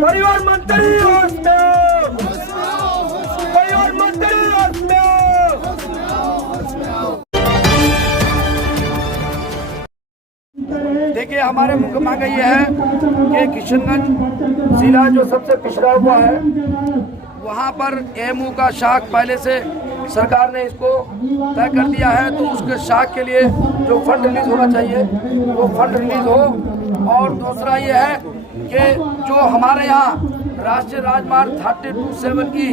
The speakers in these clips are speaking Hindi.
परिवहन मंत्री होश में, परिवहन मंत्री होश में। देखिए, हमारे मुख्य मांग ये है कि किशनगंज जिला जो सबसे पिछड़ा हुआ है, वहाँ पर एएमयू का शाख पहले से सरकार ने इसको तय कर दिया है, तो उसके शाख के लिए जो फंड रिलीज होना चाहिए वो फंड रिलीज हो। और दूसरा ये है कि जो हमारे यहाँ राष्ट्रीय राजमार्ग 327 की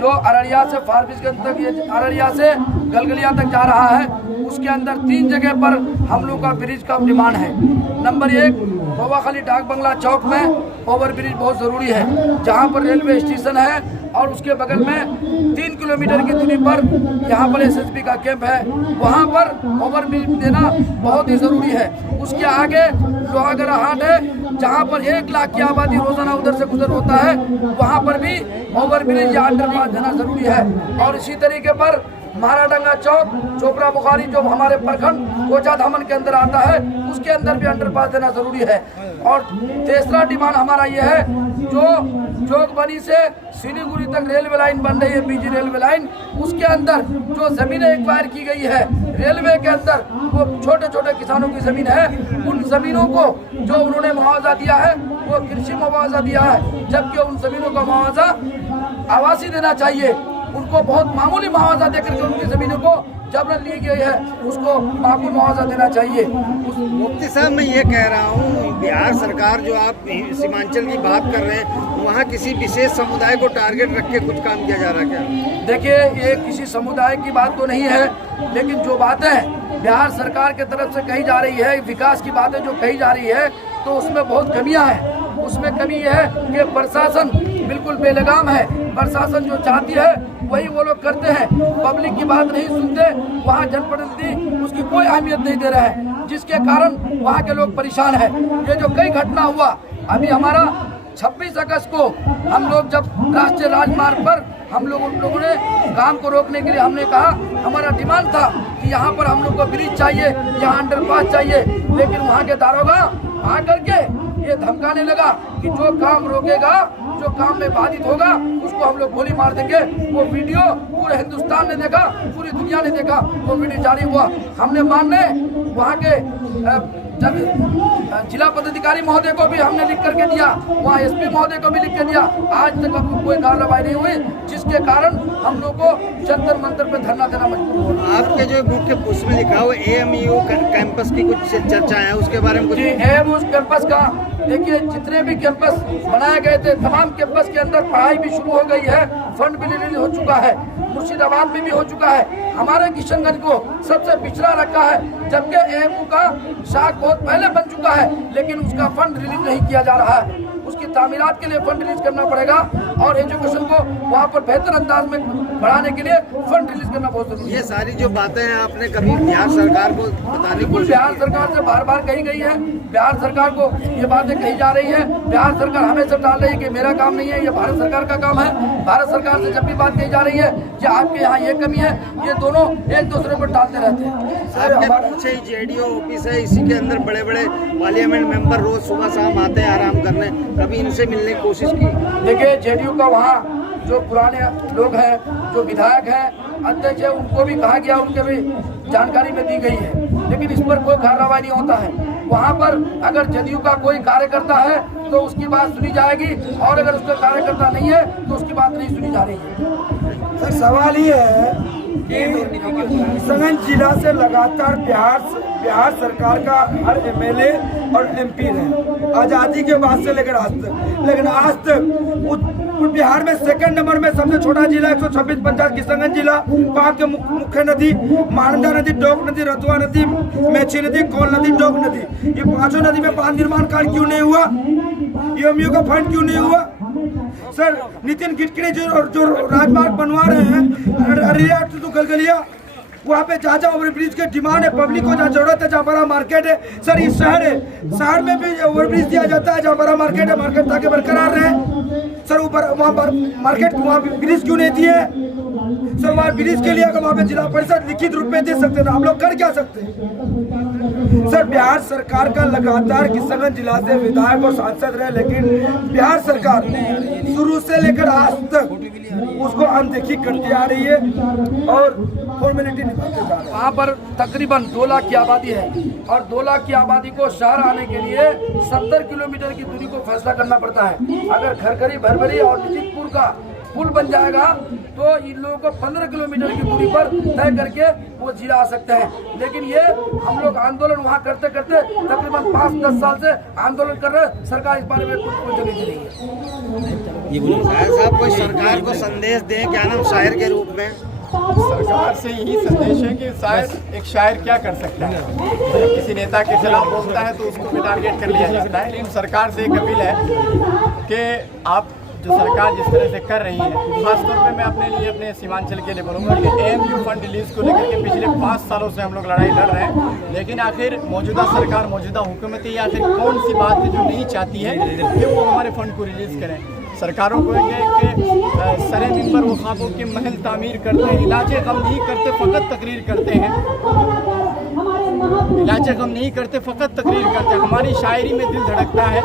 जो अररिया से फारबिसगंज तक, ये अररिया से गलगलिया तक जा रहा है, उसके अंदर 3 जगह पर हम लोग का ब्रिज का डिमांड है। नंबर 1, बाबाखाली डाक बंगला चौक में ओवर ब्रिज बहुत ज़रूरी है, जहाँ पर रेलवे स्टेशन है और उसके बगल में 3 किलोमीटर की दूरी पर यहाँ पर एसएसबी का कैंप है, वहाँ पर ओवर ब्रिज देना बहुत ही ज़रूरी है। उसके आगे लोहागढ़ हाट है, जहाँ पर 1 लाख की आबादी रोजाना उधर से गुजर होता है, वहाँ पर भी ओवर ब्रिज या अंडरपास देना ज़रूरी है। और इसी तरीके पर महाराडंगा चौक, चोपड़ा बुखारी जो हमारे प्रखंड कोचा धामन के अंदर आता है, उसके अंदर भी अंडरपास देना जरूरी है। और तीसरा डिमांड हमारा ये है, जो जोगबनी से सिलीगुड़ी तक रेलवे लाइन बन रही है, बीजी रेलवे लाइन, उसके अंदर जो जमीनें एक्वायर की गई है रेलवे के अंदर, वो छोटे छोटे किसानों की जमीन है, उन जमीनों को जो उन्होंने मुआवजा दिया है वो कृषि मुआवजा दिया है, जबकि उन जमीनों का मुआवजा आवासी देना चाहिए। उनको बहुत मामूली मुआवजा देकर के उनकी जमीनों को जबरन ली गई है, उसको मामूली मुआवजा देना चाहिए। मुफ्ती साहब, मैं ये कह रहा हूँ, बिहार सरकार जो आप सीमांचल की बात कर रहे हैं, वहाँ किसी विशेष समुदाय को टारगेट रख के कुछ काम किया जा रहा है क्या? देखिए, ये किसी समुदाय की बात तो नहीं है, लेकिन जो बातें बिहार सरकार की तरफ से कही जा रही है, विकास की बातें जो कही जा रही है, तो उसमें बहुत कमियां हैं। उसमें कमी ये है कि प्रशासन बिल्कुल बेलगाम है। प्रशासन जो चाहती है वही वो लोग करते हैं, पब्लिक की बात नहीं सुनते। वहाँ जनप्रतिनिधि उसकी कोई अहमियत नहीं दे रहे हैं, जिसके कारण वहाँ के लोग परेशान हैं। ये जो कई घटना हुआ, अभी हमारा 26 अगस्त को हम लोग जब राष्ट्रीय राजमार्ग पर हम लोग उन लोगों ने काम को रोकने के लिए हमने कहा, हमारा डिमांड था कि यहाँ पर हम लोग को ब्रिज चाहिए, यहाँ अंडरपास चाहिए, लेकिन वहाँ के दारोगा आकर के ये धमकाने लगा कि जो काम रोकेगा, जो काम में बाधित होगा, उसको हम लोग गोली मार देंगे। वो वीडियो पूरे हिंदुस्तान ने देखा, पूरी दुनिया ने देखा, वो वीडियो जारी हुआ। हमने मानने वहाँ के जिला पदाधिकारी महोदय को भी हमने लिख करके दिया, वहाँ एसपी महोदय को भी लिख के दिया। आज तक कोई कार्रवाई नहीं हुई, जिसके कारण हम लोग को जंतर मंतर पे धरना देना मजबूर हुआ। आपके जो मुख्य पोस्ट में लिखा हुआ एएमयू कैंपस की कुछ चर्चा है, उसके बारे में कुछ? एएमयू कैंपस का देखिए, जितने भी कैंपस बनाए गए थे, तमाम कैंपस के अंदर पढ़ाई भी शुरू हो गई है, फंड भी रिलीज हो चुका है, मुर्शिदाबाद में भी हो चुका है। हमारे किशनगंज को सबसे पिछड़ा रखा है, जबकि एएमयू का शाख बहुत पहले बन चुका है, लेकिन उसका फंड रिलीज नहीं किया जा रहा है। उसकी तामीरात के लिए फंड रिलीज करना पड़ेगा और एजुकेशन को वहाँ पर बेहतर अंदाज में बढ़ाने के लिए फंड रिलीज करना बहुत जरूरी है। ये सारी जो बातें हैं, आपने कभी बिहार सरकार को बताने की? बिहार सरकार से बार बार कही गई है, बिहार सरकार को ये बातें कही जा रही है। बिहार सरकार हमेशा टाल रही है कि मेरा काम नहीं है, ये भारत सरकार का काम है। भारत सरकार से जब भी बात कही जा रही है कि आपके यहाँ ये कमी है, ये दोनों एक दूसरे को टालते रहते हैं। आपके जेडीओ ऑफिस है, इसी के अंदर बड़े बड़े पार्लियामेंट मेंबर रोज सुबह शाम आते हैं आराम करने, कभी इनसे मिलने की कोशिश की? देखिए, जेडीयू का वहाँ जो पुराने लोग हैं, जो विधायक हैं, अध्यक्ष है, उनको भी कहा गया, उनके भी जानकारी में दी गई है, लेकिन इस पर कोई कार्रवाई नहीं होता है। वहाँ पर अगर जेडीयू का कोई कार्यकर्ता है तो उसकी बात सुनी जाएगी, और अगर उसका कार्यकर्ता नहीं है तो उसकी बात नहीं सुनी जा रही है। सर, सवाल ये है कि किशनगंज जिला से लगातार बिहार सरकार का हर एमएलए और एमपी रहे आज़ादी के बाद से लेकर आज तक, लेकिन आज तक बिहार में सेकंड नंबर में सबसे छोटा जिला 126 पंचायत किशनगंज जिला। वहाँ के मुख्य नदी महानंदा नदी, डोक नदी, रतुआ नदी, मेची नदी, कोल नदी, डोक नदी, ये 5 नदी में बांध निर्माण कार्य क्यों नहीं हुआ? एएमयू का फंड क्यों नहीं हुआ? सर, नितिन गडकरी जो राजमार्ग बनवा रहे हैं अररिया टू गलगलिया, वहाँ पे जहाँ ओवर ब्रिज के डिमांड है, पब्लिक को जहाँ जरूरत है, जहाँ बड़ा मार्केट है। सर, ये शहर है, शहर में भी ओवर ब्रिज दिया जाता है, जहाँ बड़ा मार्केट है, मार्केट ताकि बरकरार रहे। सर, ऊपर वहाँ पर मार्केट वहाँ ब्रिज क्यों नहीं दिए? सर, वहाँ ब्रिज के लिए अगर वहाँ पे जिला परिषद लिखित रूप में दे सकते हैं, हम लोग कर क्या सकते हैं? सर बिहार सरकार का लगातार किशनगंज जिला से विधायक और सांसद रहे, लेकिन बिहार सरकार शुरू से लेकर आज तक उसको अनदेखी करती आ रही है और फॉर्मेलिटी निभाते जा रहे हैं। वहाँ पर तकरीबन 2 लाख की आबादी है और 2 लाख की आबादी को शहर आने के लिए 70 किलोमीटर की दूरी को फैसला करना पड़ता है। अगर खरखरी, भरभरी और निजीतपुर का पुल बन जाएगा तो इन लोगों को 15 किलोमीटर की दूरी पर तय करके वो जिला आ सकते हैं। लेकिन ये हम लोग आंदोलन वहाँ करते करते तकरीबन 5-10 साल से आंदोलन कर रहे हैं, सरकार इस बारे में कुछ नहीं दे रही है। शायर साहब कोई सरकार को संदेश दें, क्या नाम, शायर के रूप में? सरकार से यही संदेश है कि शायर, एक शायर क्या कर सकता है, जब किसी नेता के खिलाफ बोलता है तो उसको भी टारगेट कर लिया जाता है। लेकिन सरकार से एक अपील है कि आप जो सरकार जिस तरह से कर रही है, खासतौर पे मैं अपने लिए, अपने सीमांचल के लिए बोलूँगा कि AMU फंड रिलीज को लेकर के पिछले 5 सालों से हम लोग लड़ाई लड़ रहे हैं, लेकिन आखिर मौजूदा सरकार, मौजूदा हुकूमत या आखिर कौन सी बात है जो नहीं चाहती है कि वो हमारे फंड को रिलीज़ करें। सरकारों को ये कि सरे मिंबर वो ख्वाबों के महल तामीर करते हैं, इलाजे गम नहीं करते फ़कत तकरीर करते हैं, इलाजे गम नहीं करते फ़कत तकरीर करते हैं। हमारी शायरी में दिल धड़कता है,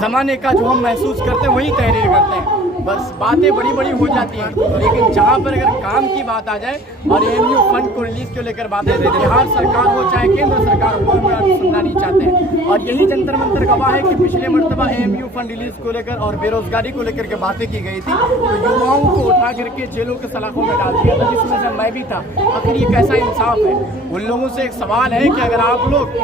ज़माने का जो हम महसूस करते हैं वही तहरीर करते हैं। बस बातें बड़ी बड़ी हो जाती हैं, लेकिन जहाँ पर अगर काम की बात आ जाए और AMU फंड को रिलीज़ को लेकर बातें, तो बिहार सरकार हो चाहे केंद्र सरकार हो, वो सुनना नहीं चाहते हैं। और यही जंतर मंतर गवाह है कि पिछले मरतबा AMU फंड रिलीज़ को लेकर और बेरोजगारी को लेकर के बातें की गई थी, तो युवाओं को उठा करके जेलों के सलाखों में डाल दिया था, जिसमें से मैं भी था। आखिर ये कैसा इंसाफ है? उन लोगों से एक सवाल है कि अगर आप लोग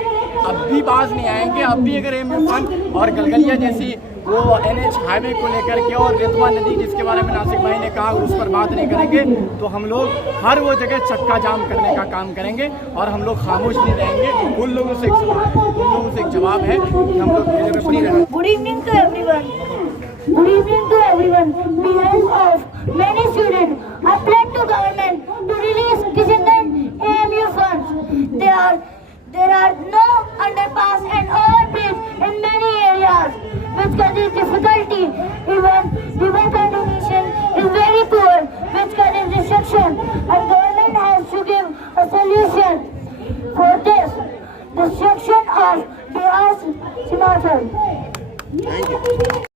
अब भी बाज नहीं आएंगे, अब भी अगर AMU फंड और गलगलिया जैसी वो NH हाईवे को लेकर के और रेतवा नदी जिसके बारे में नासिक भाई ने कहा, उस पर बात नहीं करेंगे तो हम लोग हर वो जगह चक्का जाम करने का काम करेंगे और हम लोग खामोश नहीं रहेंगे। उन लोगों से एक सवाल है, उन लोगों से एक जवाब है कि हम लोग मेले में बनी रहें। Good evening to everyone. Good evening to everyone. Behalf of many students, I pledge to government to release Kishanganj AMU funds. There are no underpass and overbridge in many areas, which causes difficulty. Even river condition is very poor, which causes destruction. And government has to give a solution for this destruction of Bihar Himachal. Thank you.